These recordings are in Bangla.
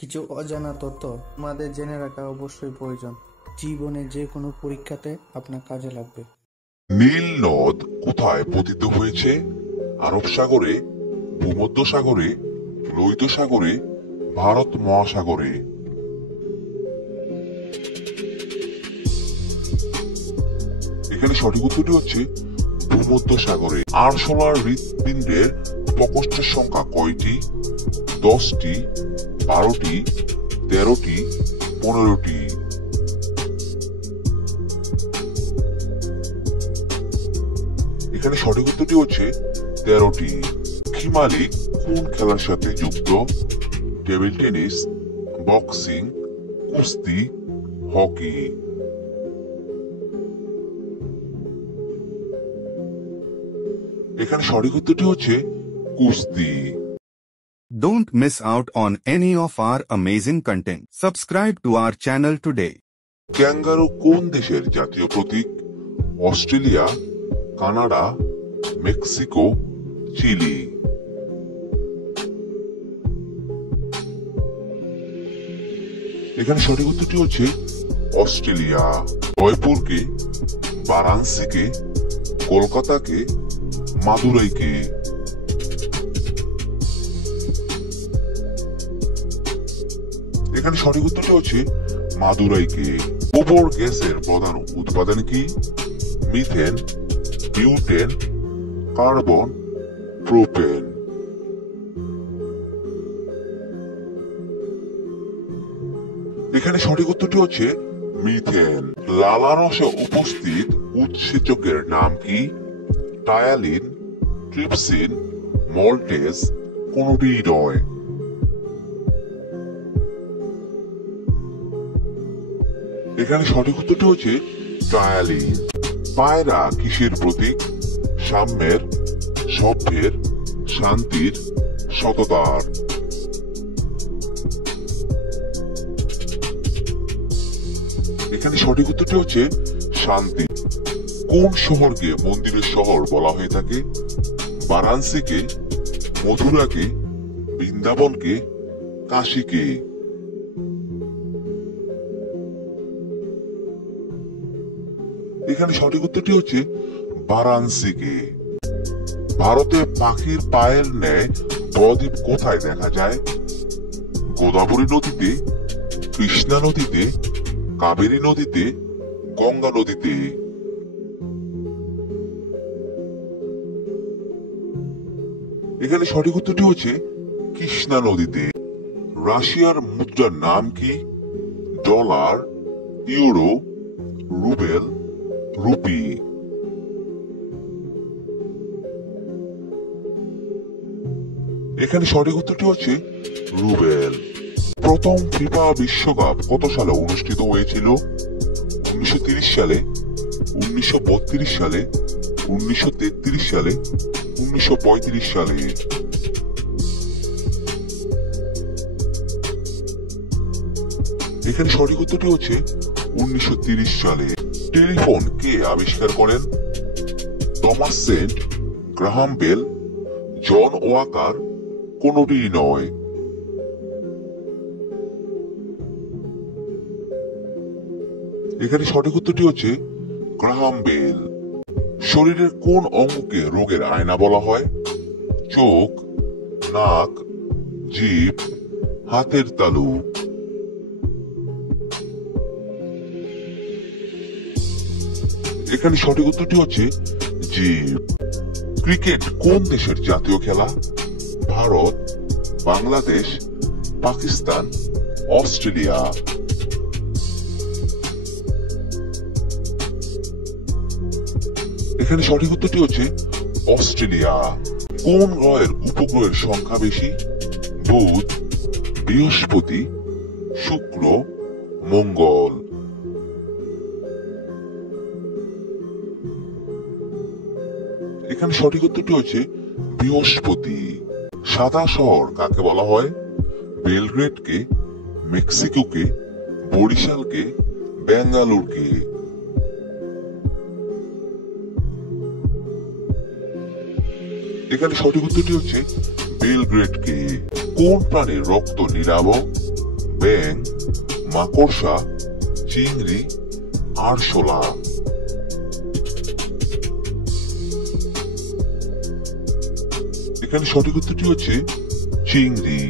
কিছু অজানা তথ্য আমাদের জেনে রাখা অবশ্যই প্রয়োজন। জীবনে যে কোনো পরীক্ষাতে আপনার কাজে লাগবে। নীল নদ কোথায় পতিত হয়েছে? আরব সাগরে, ভূমধ্যসাগরে, লোহিত সাগরে, ভারত মহাসাগরে। এখানে সঠিক উত্তরটি হচ্ছে ভূমধ্যসাগরে। আরশোলার হৃৎপিণ্ডের প্রকোষ্ঠের সংখ্যা কয়টি? 10টি, 12টি, 13টি, 15টি। এখানে সঠিক উত্তরটি হচ্ছে 13টি। লক্ষ্মী মালিক কোন খেলার সাথে যুক্ত? টেবিল টেনিস, বক্সিং, কুস্তি, হকি। এখানে সঠিক উত্তরটি হচ্ছে কুস্তি। Don't miss out on any of our amazing content. Subscribe to our channel today. Kangaroo কোন দেশের জাতীয় প্রতীক? Australia, Canada, Mexico, Chile. এখানে সঠিক উত্তরটি হচ্ছে অস্ট্রেলিয়া। জয়পুরকে, বারাণসীকে, কলকাতাকে, মাদুরাইকে। এখানে সঠিক উত্তরটি হচ্ছে মাদুরাইকে। গোবর গ্যাসের প্রধান উৎপাদন কি? Methane, butane, carbon, propane. এখানে সঠিক উত্তরটি হচ্ছে মিথেন। লালারসে উপস্থিত উৎসেচকের নাম কি? টায়ালিন, ট্রিপসিন, মল্টেজ, কোনটিই নয়। এখানে সঠিক উত্তরটি হচ্ছে টায়ালিন। পায়রা কিসের প্রতীক? সাম্যের, সভ্যের, শান্তির, সততার। এখানে সঠিক উত্তরটি হচ্ছে শান্তি। কোন শহরকে মন্দিরের শহর বলা হয়ে থাকে? বারাণসীকে, মথুরাকে, বৃন্দাবনকে, কাশীকে। এখানে সঠিক উত্তরটি হচ্ছে বারাণসীকে। ভারতে পাখির পায়ের ন্যায় বদ্বীপ কোথায় দেখা যায়? গোদাবরী নদীতে, কৃষ্ণা নদীতে, কাবেরী নদীতে, গঙ্গা নদীতে। এখানে সঠিক উত্তরটি হচ্ছে কৃষ্ণা নদীতে। রাশিয়ার মুদ্রার নাম কি? Dollar, euro, Rubel, rupee. এখানে সঠিক উত্তরটি হচ্ছে রুবেল। প্রথম ফিফা বিশ্বকাপ কত সালে অনুষ্ঠিত হয়েছিল? 1930 সালে, 1932 সালে, 1933 সালে, 1935 সালে। এখানে সঠিক উত্তরটি হচ্ছে 1930 সালে। টেলিফোন কে আবিষ্কার করেন? টমাস সেন্ট, গ্রাহাম বেল, জন ওয়াকার, কোনটিই নয়। এখানে সঠিক উত্তরটি হচ্ছে গ্রাহাম বেল। শরীরের কোন অঙ্গকে রোগের আয়না বলা হয়? চোখ, নাক, জিভ, হাতের তালু। এখানে সঠিক উত্তরটি হচ্ছে জিভ। ক্রিকেট কোন দেশের জাতীয় খেলা? ভারত, বাংলাদেশ, পাকিস্তান, অস্ট্রেলিয়া। এখানে সঠিক উত্তরটি হচ্ছে অস্ট্রেলিয়া। কোন গ্রহের উপগ্রহের সংখ্যা বেশি? বুধ, বৃহস্পতি, শুক্র, মঙ্গল। এখানে সঠিক উত্তরটি হচ্ছে বৃহস্পতি। সাদা শহর কাকে বলা হয়? বেলগ্রেডকে, মেক্সিকোকে, বরিশালকে, বেঙ্গালুরুকে। এখানে সঠিক উত্তরটি হচ্ছে বেলগ্রেডকে। কোন প্রাণীর রক্ত নীলাভ? ব্যাঙ, মাকড়সা, চিংড়ি, আরশোলা। এখানে সঠিক উত্তরটি হচ্ছে চিংড়ি।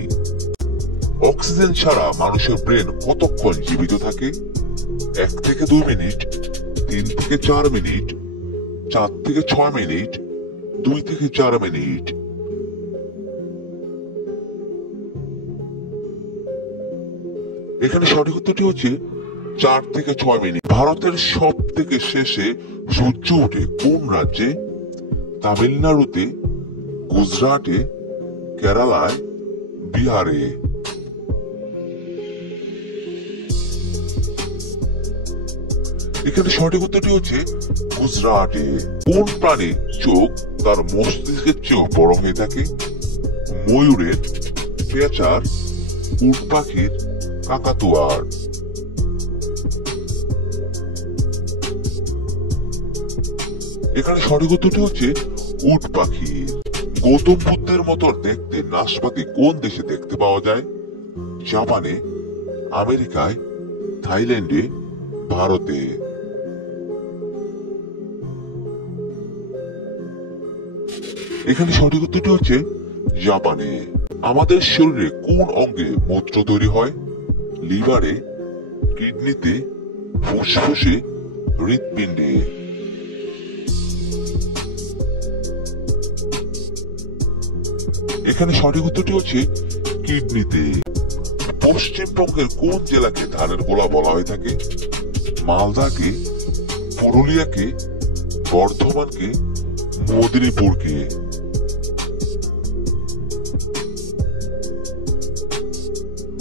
অক্সিজেন ছাড়া মানুষের ব্রেন কতক্ষণ জীবিত থাকে? 1 থেকে 2 মিনিট, 3 থেকে 4 মিনিট, 4 থেকে 6 মিনিট, 2 থেকে 4 মিনিট। এখানে সঠিক উত্তরটি হচ্ছে 4 থেকে 6 মিনিট। ভারতের সব থেকে শেষে সূর্য ওঠে কোন রাজ্যে? তামিলনাড়ুতে, গুজরাটে, কেরালায়, বিহারে। এখানে সঠিক উত্তরটি হচ্ছে গুজরাটে। কোন প্রাণীর চোখ তার মস্তিষ্কের চেয়েও বড় হয়ে থাকে? ময়ূরের, পেঁচার, উট পাখির, কাকাতুয়ার। এখানে সঠিক উত্তরটি হচ্ছে উট পাখির। গৌতম বুদ্ধের মতো দেখতে নাশপাতি কোন দেশে দেখতে পাওয়া যায়? জাপানে, আমেরিকায়, থাইল্যান্ডে, ভারতে। এখানে সঠিক উত্তরটি হচ্ছে জাপানে। আমাদের শরীরে কোন অঙ্গে মূত্র তৈরি হয়? লিভারে, কিডনিতে, ফুসফুসে, হৃৎপিণ্ডে। এখানে সঠিক উত্তরটি হচ্ছে কিডনিতে। পশ্চিমবঙ্গের কোন জেলাকে ধানের গোলা বলা হয়ে থাকে? মালদাকে, পুরুলিয়াকে, বর্ধমানকে, মেদিনীপুরকে।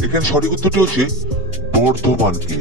এখানে সঠিক উত্তরটি হচ্ছে বর্ধমানকে।